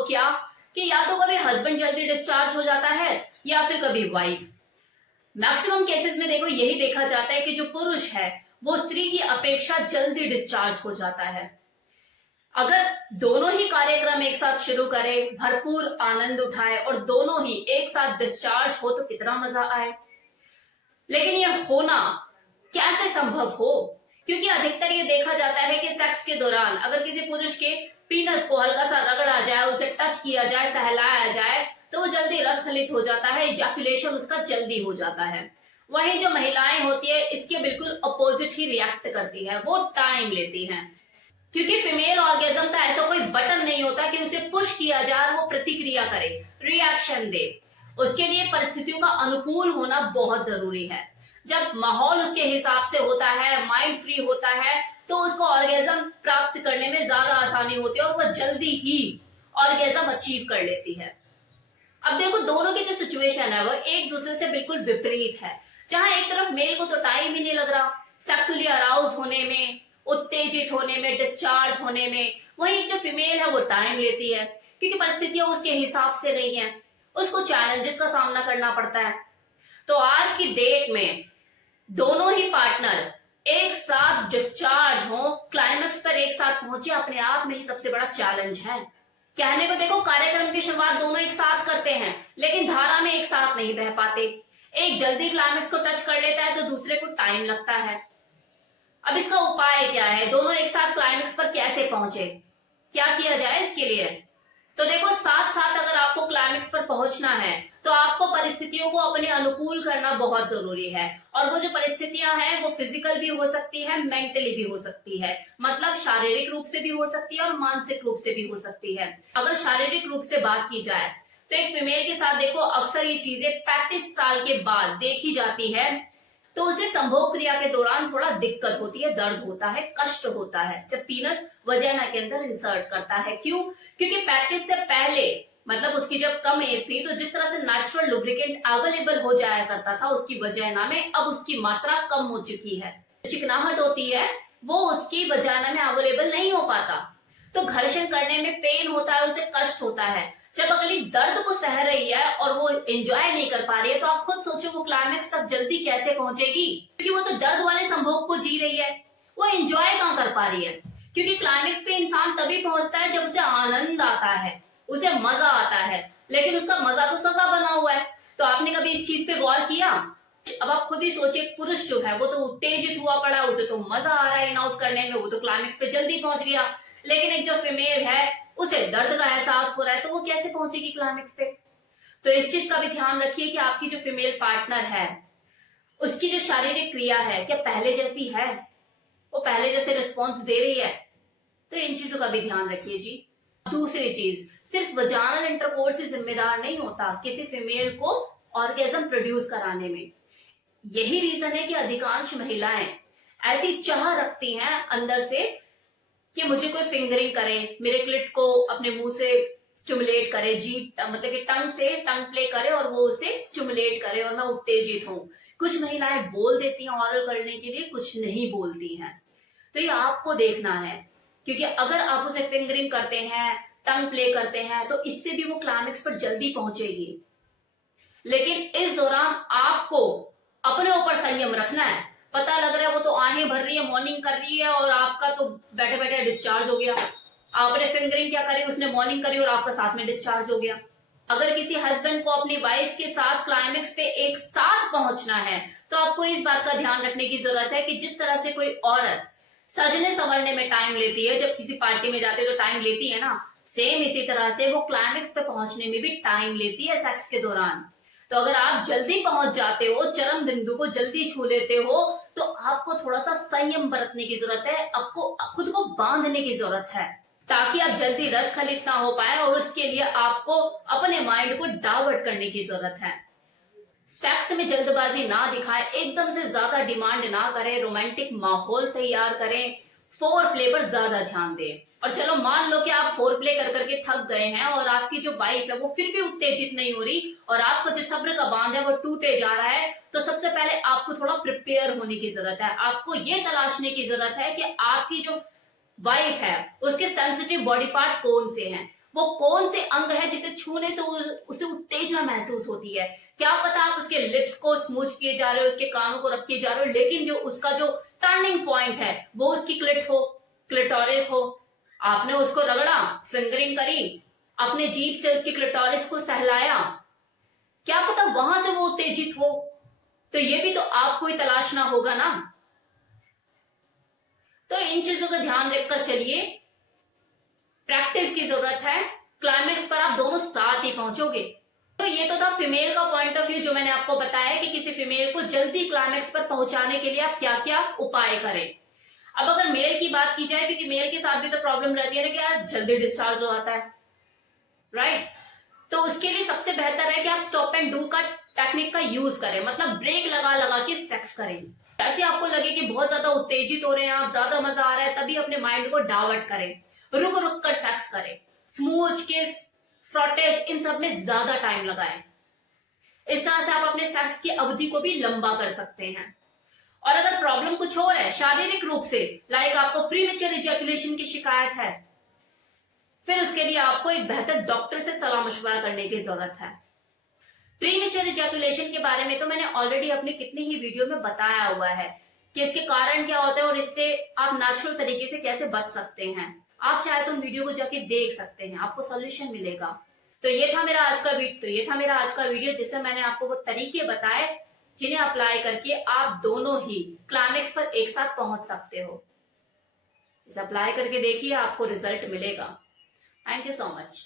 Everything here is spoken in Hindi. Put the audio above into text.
वो क्या कि या तो कभी हस्बैंड जल्दी डिस्चार्ज हो जाता है या फिर कभी वाइफ। मैक्सिमम केसेस में देखो यही देखा जाता है कि जो पुरुष है वो स्त्री की अपेक्षा जल्दी डिस्चार्ज हो जाता है। अगर दोनों ही कार्यक्रम एक साथ शुरू करें, भरपूर आनंद उठाए और दोनों ही एक साथ डिस्चार्ज हो तो कितना मजा आए। लेकिन यह होना कैसे संभव हो, क्योंकि अधिकतर ये देखा जाता है कि सेक्स के दौरान अगर किसी पुरुष के पीनस को हल्का सा रगड़ा जाए, उसे टच किया जाए, सहलाया जाए तो वो जल्दी रसखलित हो जाता है, इजैकुलेशन उसका जल्दी हो जाता है। वहीं जो महिलाएं होती है इसके बिल्कुल अपोजिट ही रिएक्ट करती है, वो टाइम लेती हैं, क्योंकि फीमेल ऑर्गेजम का ऐसा कोई बटन नहीं होता कि उसे पुश किया जाए और वो प्रतिक्रिया करे, रिएक्शन दे। उसके लिए परिस्थितियों का अनुकूल होना बहुत जरूरी है। जब माहौल उसके हिसाब से होता है, माइंड फ्री होता है, तो उसको ऑर्गेजम प्राप्त करने में ज्यादा आसानी होती है और वह जल्दी ही ऑर्गेजम अचीव कर लेती है। अब देखो दोनों की जो सिचुएशन है वह एक दूसरे से बिल्कुल विपरीत है। जहां एक तरफ मेल को तो टाइम ही नहीं लग रहा सेक्सुअली अराउज होने में, उत्तेजित होने में, डिस्चार्ज होने में, वहीं जो फीमेल है वो टाइम लेती है क्योंकि परिस्थितियां उसके हिसाब से नहीं है, उसको चैलेंजेस का सामना करना पड़ता है। तो आज की डेट में दोनों ही पार्टनर एक साथ डिस्चार्ज हो, क्लाइमेक्स पर एक साथ पहुंचे, अपने आप में ही सबसे बड़ा चैलेंज है। कहने को देखो कार्यक्रम की शुरुआत दोनों एक साथ करते हैं लेकिन धारा में एक साथ नहीं बह पाते। एक जल्दी क्लाइमेक्स को टच कर लेता है तो दूसरे को टाइम लगता है। अब इसका उपाय क्या है, दोनों एक साथ क्लाइमेक्स पर कैसे पहुंचे, क्या किया जाए इसके लिए? तो देखो साथ साथ अगर आपको क्लाइमेक्स पर पहुंचना है तो आपको परिस्थितियों को अपने अनुकूल करना बहुत जरूरी है। और वो जो परिस्थितियां हैं वो फिजिकल भी हो सकती है, मेंटली भी हो सकती है, मतलब शारीरिक रूप से भी हो सकती है और मानसिक रूप से भी हो सकती है। अगर शारीरिक रूप से बात की जाए तो एक फीमेल के साथ देखो अक्सर ये चीजें 35 साल के बाद देखी जाती है, तो उसे संभोग क्रिया के दौरान थोड़ा दिक्कत होती है, दर्द होता है, कष्ट होता है जब पीनस वजाइना के अंदर इंसर्ट करता है। क्यों? क्योंकि 35 से पहले मतलब उसकी जब कम एज थी तो जिस तरह से नेचुरल लुब्रिकेंट अवेलेबल हो जाया करता था उसकी वजाइना में, अब उसकी मात्रा कम हो चुकी है। चिकनाहट होती है वो उसकी वजाइना में अवेलेबल नहीं हो पाता, तो घर्षण करने में पेन होता है, उसे कष्ट होता है। जब अगली दर्द को सह रही है और वो एंजॉय नहीं कर पा रही है तो आप खुद सोचो वो क्लाइमेक्स तक जल्दी कैसे पहुंचेगी, क्योंकि वो तो दर्द वाले संभोग को जी रही है, वो एंजॉय कहां कर पा रही है। क्योंकि क्लाइमेक्स पे इंसान तभी पहुंचता है जब उसे आनंद आता है, उसे मजा आता है, लेकिन उसका मजा तो सजा बना हुआ है। तो आपने कभी इस चीज पे गौर किया? अब आप खुद ही सोचिए, पुरुष जो है वो तो उत्तेजित हुआ पड़ा, उसे तो मजा आ रहा है इन आउट करने में, वो तो क्लाइमेक्स पे जल्दी पहुंच गया, लेकिन एक जो फीमेल है उसे दर्द का एहसास हो रहा है, तो वो कैसे पहुंचेगी क्लाइमेक्स पे? तो इस चीज का भी ध्यान रखिए कि आपकी जो फीमेल पार्टनर है उसकी जो शारीरिक क्रिया है क्या पहले जैसी है, वो पहले जैसे रिस्पॉन्स दे रही है, तो इन चीजों का भी ध्यान रखिए जी। दूसरी चीज, सिर्फ वजाइनल इंटरकोर्स ही जिम्मेदार नहीं होता किसी फीमेल को ऑर्गेजम प्रोड्यूस कराने में। यही रीजन है कि अधिकांश महिलाएं ऐसी चाह रखती हैं अंदर से कि मुझे कोई फिंगरिंग करे, मेरे क्लिट को अपने मुंह से स्टिमुलेट करे, जीभ मतलब कि टंग से टंग प्ले करे और वो उसे स्टिमुलेट करे और मैं उत्तेजित हूं। कुछ महिलाएं बोल देती हैं ऑरल करने के लिए, कुछ नहीं बोलती हैं। तो ये आपको देखना है, क्योंकि अगर आप उसे फिंगरिंग करते हैं, टंग प्ले करते हैं, तो इससे भी वो क्लाइमेक्स पर जल्दी पहुंचेगी। लेकिन इस दौरान आपको अपने ऊपर संयम रखना है। पता लग रहा है वो तो आहें भर रही है, मॉर्निंग कर रही है और आपका तो बैठे बैठे डिस्चार्ज हो गया। आपने फिंगरिंग क्या करी, उसने मॉर्निंग करी और आपका साथ में डिस्चार्ज हो गया। अगर किसी हस्बैंड को अपनी वाइफ के साथ क्लाइमेक्स पे एक साथ पहुंचना है तो आपको इस बात का ध्यान रखने की जरूरत है कि जिस तरह से कोई औरत सजने संवरने में टाइम लेती है, जब किसी पार्टी में जाते तो टाइम लेती है ना, सेम इसी तरह से वो क्लाइमेक्स पे पहुंचने में भी टाइम लेती है सेक्स के दौरान। तो अगर आप जल्दी पहुंच जाते हो, चरम बिंदु को जल्दी छू लेते हो, तो आपको थोड़ा सा संयम बरतने की जरूरत है, आपको खुद को बांधने की जरूरत है ताकि आप जल्दी रस खलित ना हो पाए, और उसके लिए आपको अपने माइंड को डाइवर्ट करने की जरूरत है। सेक्स में जल्दबाजी ना दिखाए, एकदम से ज्यादा डिमांड ना करें, रोमांटिक माहौल तैयार करें, फोर प्ले पर ज्यादा ध्यान दें। और चलो मान लो कि आप फोर प्ले कर करके थक गए हैं और आपकी जो वाइफ है वो फिर भी उत्तेजित नहीं हो रही और आपका जो सब्र का बांध है वो टूटे जा रहा है, तो सबसे पहले आपको थोड़ा प्रिपेयर होने की जरूरत है। आपको ये तलाशने की जरूरत है कि आपकी जो वाइफ है उसके सेंसिटिव बॉडी पार्ट कौन से हैं, वो कौन से अंग है जिसे छूने से उसे उत्तेजना महसूस होती है। क्या पता आप उसके लिप्स को स्मूच किए जा रहे हो, उसके कानों को रब किए जा रहे हो, लेकिन जो उसका जो टर्निंग पॉइंट है वो उसकी क्लिटोरिस हो। आपने उसको रगड़ा, फिंगरिंग करी, अपने जीभ से उसकी क्लिटोरिस को सहलाया, क्या पता वहां से वो उत्तेजित हो। तो ये भी तो आपको ही तलाशना होगा ना। तो इन चीजों का ध्यान रखकर चलिए, प्रैक्टिस की जरूरत है, क्लाइमेक्स पर आप दोनों साथ ही पहुंचोगे। तो ये तो था फीमेल का पॉइंट ऑफ व्यू, जो मैंने आपको बताया कि किसी फीमेल को जल्दी क्लाइमेक्स पर पहुंचाने के लिए आप क्या क्या उपाय करें। अब अगर मेल की बात की जाए, क्योंकि मेल के साथ भी तो प्रॉब्लम रहती है ना कि यार जल्दी डिस्चार्ज हो जाता है, राइट। तो उसके लिए सबसे बेहतर है कि आप स्टॉप एंड डू का टेक्निक का यूज करें, मतलब ब्रेक लगा लगा के सेक्स करें। ऐसे आपको लगे कि बहुत ज्यादा उत्तेजित हो रहे हैं आप, ज्यादा मजा आ रहा है, तभी अपने माइंड को डाइवर्ट करें, रुक रुक कर सेक्स करें, स्मूच किस फ्रॉटेज इन सब में ज्यादा टाइम लगाएं। इस तरह से आप अपने सेक्स की अवधि को भी लंबा कर सकते हैं। और अगर प्रॉब्लम कुछ और है शारीरिक रूप से, लाइक आपको प्रीमेच्योर इजैकुलेशन की शिकायत है, फिर उसके लिए आपको एक बेहतर डॉक्टर से सलाह मशवरा करने की जरूरत है। प्रीमेच्योर इजैकुलेशन के बारे में तो मैंने ऑलरेडी अपनी कितनी ही वीडियो में बताया हुआ है कि इसके कारण क्या होते हैं और इससे आप नेचुरल तरीके से कैसे बच सकते हैं। आप चाहे तो वीडियो को जाके देख सकते हैं, आपको सोल्यूशन मिलेगा। तो ये था मेरा आज का वीडियो जिससे मैंने आपको वो तरीके बताए जिन्हें अप्लाई करके आप दोनों ही क्लाइमेक्स पर एक साथ पहुंच सकते हो। इसे अप्लाई करके देखिए, आपको रिजल्ट मिलेगा। Thank you so much.